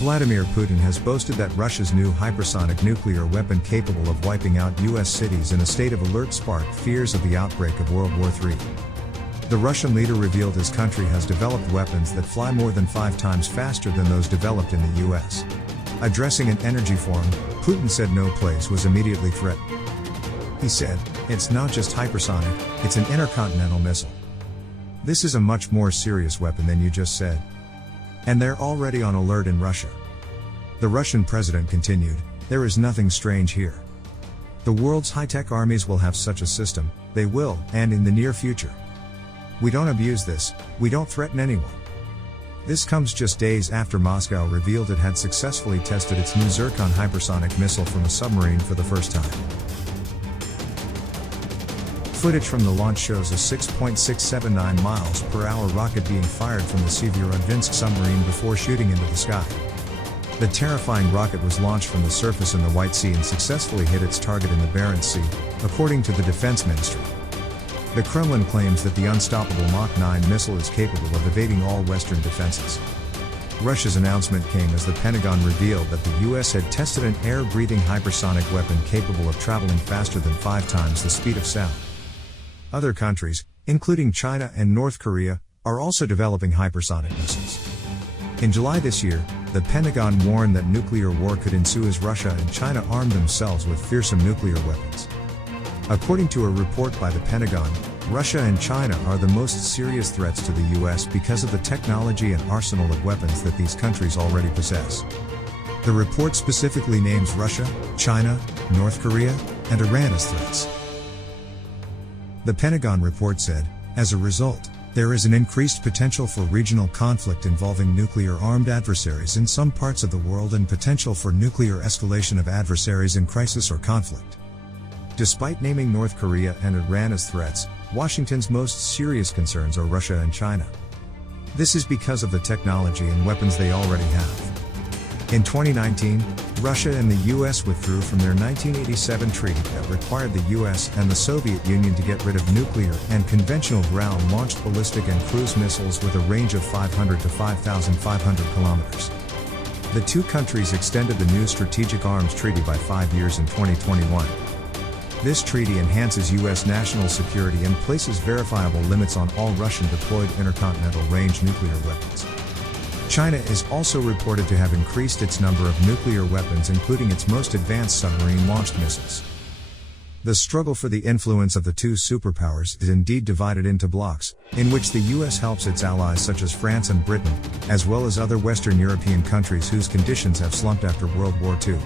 Vladimir Putin has boasted that Russia's new hypersonic nuclear weapon capable of wiping out U.S. cities in a state of alert sparked fears of the outbreak of World War III. The Russian leader revealed his country has developed weapons that fly more than 5 times faster than those developed in the U.S. Addressing an energy forum, Putin said no place was immediately threatened. He said, "It's not just hypersonic, it's an intercontinental missile. This is a much more serious weapon than you just said. And they're already on alert in Russia." The Russian president continued, "There is nothing strange here. The world's high-tech armies will have such a system, they will, and in the near future. We don't abuse this, we don't threaten anyone." This comes just days after Moscow revealed it had successfully tested its new Zircon hypersonic missile from a submarine for the first time. Footage from the launch shows a 6.679 miles per hour rocket being fired from the Severodvinsk submarine before shooting into the sky. The terrifying rocket was launched from the surface in the White Sea and successfully hit its target in the Barents Sea, according to the Defense Ministry. The Kremlin claims that the unstoppable Mach 9 missile is capable of evading all Western defenses. Russia's announcement came as the Pentagon revealed that the U.S. had tested an air-breathing hypersonic weapon capable of traveling faster than 5 times the speed of sound. Other countries, including China and North Korea, are also developing hypersonic missiles. In July this year, the Pentagon warned that nuclear war could ensue as Russia and China armed themselves with fearsome nuclear weapons. According to a report by the Pentagon, Russia and China are the most serious threats to the U.S. because of the technology and arsenal of weapons that these countries already possess. The report specifically names Russia, China, North Korea, and Iran as threats. The Pentagon report said, as a result, there is an increased potential for regional conflict involving nuclear-armed adversaries in some parts of the world and potential for nuclear escalation of adversaries in crisis or conflict. Despite naming North Korea and Iran as threats, Washington's most serious concerns are Russia and China. This is because of the technology and weapons they already have. In 2019, Russia and the U.S. withdrew from their 1987 treaty that required the U.S. and the Soviet Union to get rid of nuclear and conventional ground-launched ballistic and cruise missiles with a range of 500 to 5,500 kilometers. The two countries extended the new Strategic Arms Treaty by 5 years in 2021. This treaty enhances U.S. national security and places verifiable limits on all Russian deployed intercontinental range nuclear weapons. China is also reported to have increased its number of nuclear weapons, including its most advanced submarine-launched missiles. The struggle for the influence of the two superpowers is indeed divided into blocks, in which the U.S. helps its allies such as France and Britain, as well as other Western European countries whose conditions have slumped after World War II.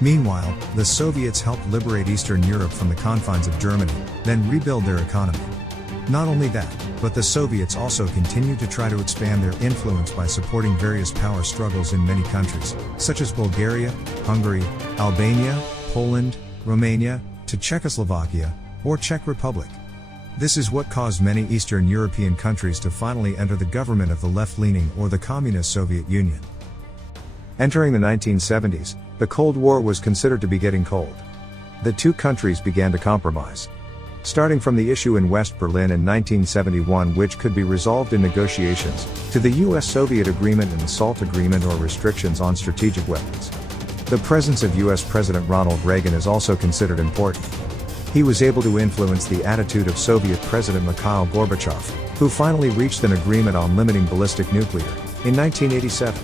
Meanwhile, the Soviets helped liberate Eastern Europe from the confines of Germany, then rebuild their economy. Not only that, but the Soviets also continued to try to expand their influence by supporting various power struggles in many countries, such as Bulgaria, Hungary, Albania, Poland, Romania, to Czechoslovakia, or Czech Republic. This is what caused many Eastern European countries to finally enter the government of the left-leaning or the Communist Soviet Union. Entering the 1970s, the Cold War was considered to be getting cold. The two countries began to compromise. Starting from the issue in West Berlin in 1971, which could be resolved in negotiations, to the US-Soviet agreement and the SALT agreement or restrictions on strategic weapons. The presence of US President Ronald Reagan is also considered important. He was able to influence the attitude of Soviet President Mikhail Gorbachev, who finally reached an agreement on limiting ballistic nuclear in 1987.